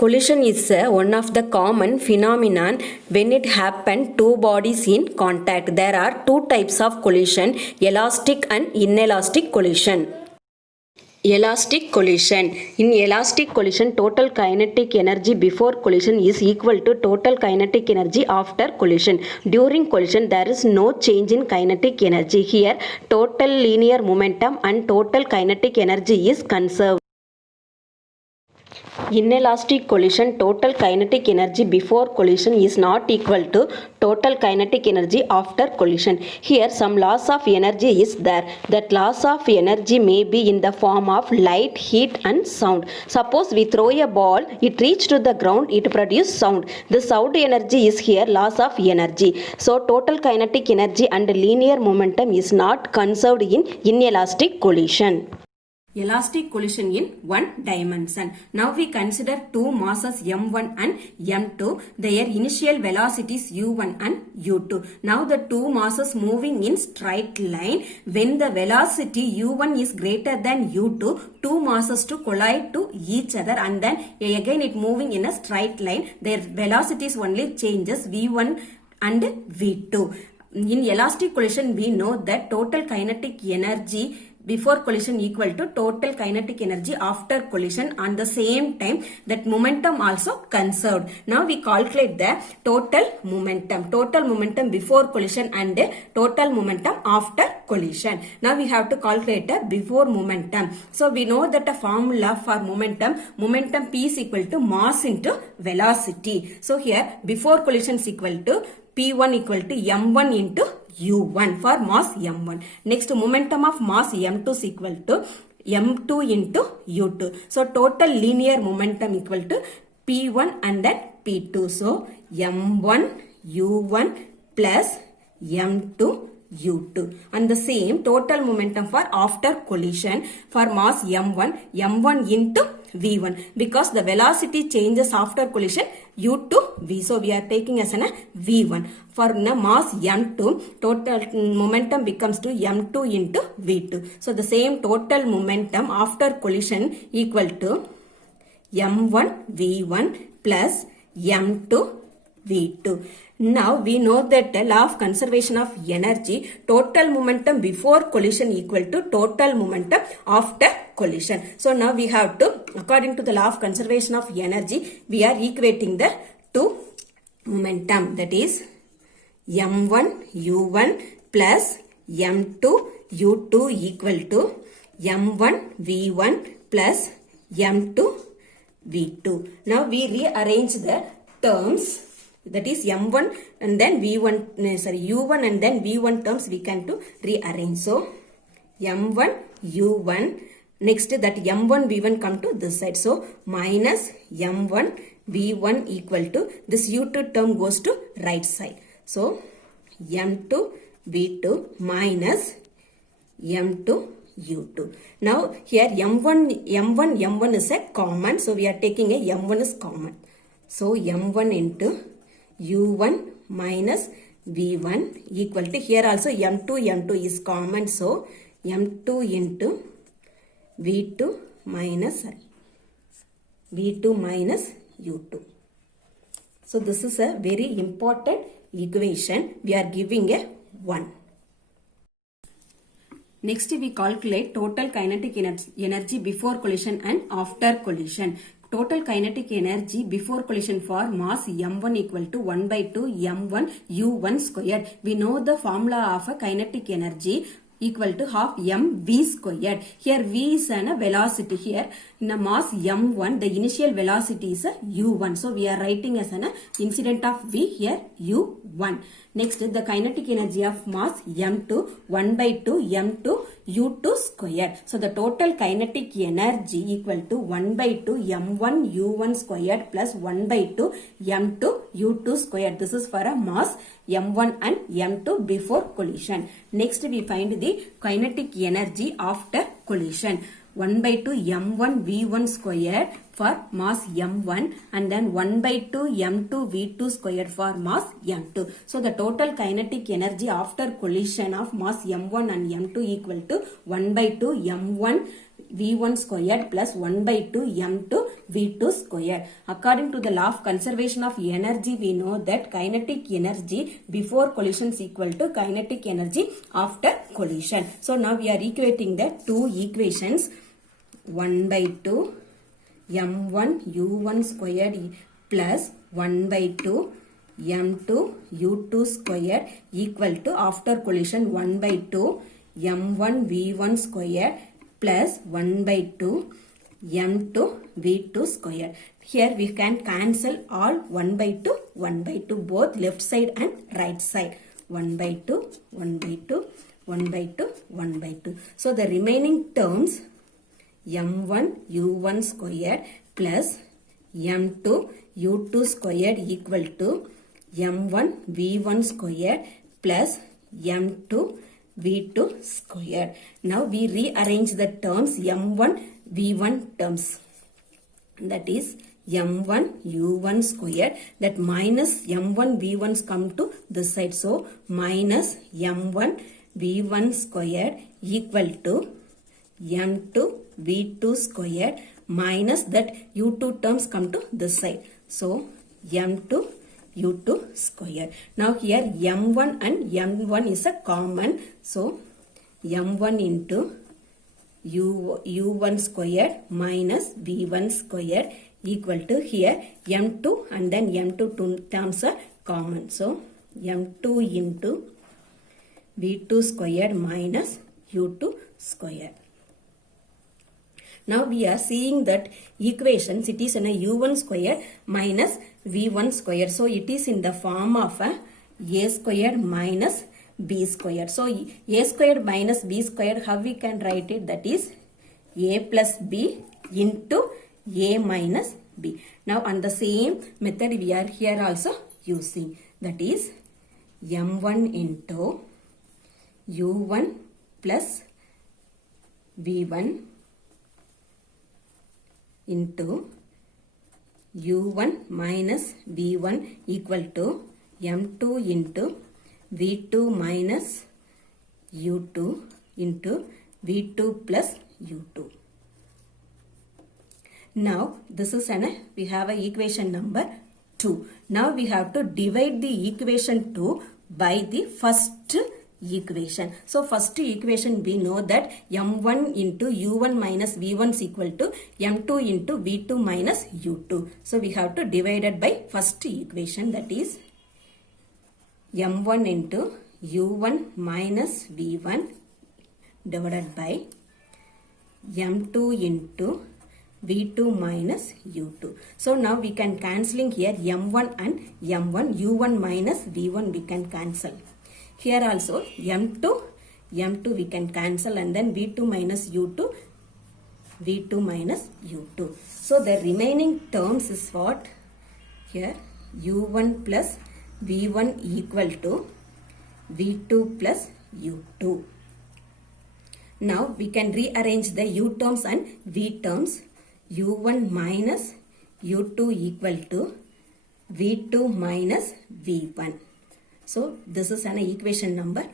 Collision is one of the common phenomenon when it happens two bodies in contact. There are two types of collision, elastic and inelastic collision. Elastic collision. In elastic collision, total kinetic energy before collision is equal to total kinetic energy after collision. During collision, there is no change in kinetic energy. Here, total linear momentum and total kinetic energy is conserved. Inelastic collision, total kinetic energy before collision is not equal to total kinetic energy after collision. Here some loss of energy is there. That loss of energy may be in the form of light, heat and sound. Suppose we throw a ball, it reaches to the ground, it produces sound. The sound energy is here loss of energy. So total kinetic energy and linear momentum is not conserved in inelastic collision. Elastic collision in one dimension. Now we consider two masses m1 and m2. Their initial velocities u1 and u2. Now the two masses moving in straight line. When the velocity u1 is greater than u2, two masses to collide to each other and then again it moving in a straight line. Their velocities only changes v1 and v2. In elastic collision we know that total kinetic energy before collision equal to total kinetic energy after collision. On the same time that momentum also conserved. Now we calculate the total momentum before collision and total momentum after collision. Now we have to calculate the before momentum. So we know that the formula for momentum P is equal to mass into velocity. So here before collision is equal to P1 equal to m1 into u1 for mass m1. Next momentum of mass m2 is equal to m2 into u2. So total linear momentum equal to p1 and then p2. So m1 u1 plus m2 u2. And the same total momentum for after collision for mass m1 into v1 because the velocity changes after collision u to v. So we are taking as a v1. For mass m2, total momentum becomes to m2 into v2. So the same total momentum after collision equal to m1 v1 plus m2 v2. Now we know that the law of conservation of energy, total momentum before collision equal to total momentum after collision. So now we have to, according to the law of conservation of energy, we are equating the two momentum, that is m1 u1 plus m2 u2 equal to m1 v1 plus m2 v2. Now we rearrange the terms, that is m1 and then v1 u1 and then v1 terms we can to rearrange. So m1 u1, next that m1 v1 come to this side, so minus m1 v1 equal to this u2 term goes to right side, so m2 v2 minus m2 u2. Now here m1 is a common, so we are taking a m1 is common, so m1 into u1 minus v1 equal to, here also m2 is common, so m2 into v2 minus u2. So this is a very important equation. We are giving a 1. Next we calculate total kinetic energy before collision and after collision. Total kinetic energy before collision for mass m1 equal to 1 by 2 m1 u1 squared. We know the formula of a kinetic energy equal to half mv squared. Here v is a velocity. Here in a mass m1 the initial velocity is a u1. So we are writing as an incident of v here u1. Next the kinetic energy of mass m2 1 by 2 m2 u2 squared. So the total kinetic energy equal to 1 by 2 m1 u1 squared plus 1 by 2 m2 u2 squared. This is for a mass m1 and m2 before collision. Next we find the kinetic energy after collision. 1 by 2 m1 v1 squared for mass m1 and then 1 by 2 m2 v2 squared for mass m2. So the total kinetic energy after collision of mass m1 and m2 equal to 1 by 2 m1 v1 squared plus 1 by 2 m2 v2 squared. According to the law of conservation of energy, we know that kinetic energy before collision is equal to kinetic energy after collision. So now we are equating the two equations, 1 by 2 m1 u1 squared plus 1 by 2 m2 u2 squared equal to after collision 1 by 2 m1 v1 squared plus 1 by 2 m2 v2 squared. Here we can cancel all 1 by 2 both left side and right side. 1 by 2 1 by 2 1 by 2 1 by 2. So the remaining terms m1 u1 squared plus m2 u2 squared equal to m1 v1 squared plus m2 v2 squared. Now we rearrange the terms m1 v1 terms, that is m1 u1 squared, that minus m1 v1's come to this side, so minus m1 v1 squared equal to m2 v2 squared minus that u2 terms come to this side, so m2 u2 square. Now here m1 and m1 is a common, so m1 into u1 square minus v1 square equal to, here m2 and then m2 terms are common, so m2 into v2 square minus u2 square. Now we are seeing that equations, it is in a u1 square minus v1 square. So it is in the form of a square minus b square. So a square minus b square, how we can write it? That is a plus b into a minus b. Now on the same method we are here also using, that is m1 into u1 plus v1 into u1 minus v1 equal to m2 into v2 minus u2 into v2 plus u2. Now this is we have a equation number 2. Now we have to divide the equation 2 by the first equation. So first equation we know that m1 into u1 minus v1 is equal to m2 into v2 minus u2. So we have to divide it by first equation, that is m1 into u1 minus v1 divided by m2 into v2 minus u2. So now we can cancelling here m1 and m1, u1 minus v1 we can cancel. Here also m2 we can cancel, and then v2 minus u2, v2 minus u2. So the remaining terms is what? Here u1 plus v1 equal to v2 plus u2. Now we can rearrange the u terms and v terms. u1 minus u2 equal to v2 minus v1. So this is an equation number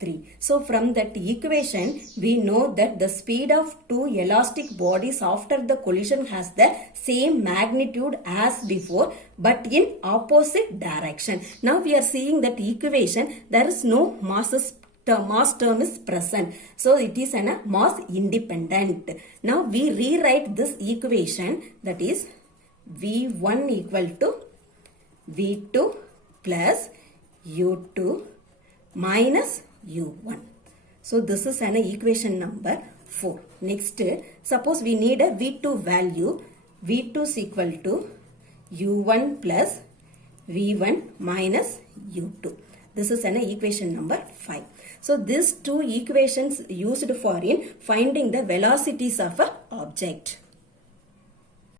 3. So from that equation we know that the speed of two elastic bodies after the collision has the same magnitude as before but in opposite direction. Now we are seeing that equation, there is no mass term is present, so it is a mass independent. Now we rewrite this equation, that is v1 equal to v2 plus u2 minus u1. So this is an equation number 4. Next, suppose we need a v2 value. v2 is equal to u1 plus v1 minus u2. This is an equation number 5. So these two equations used for in finding the velocities of an object.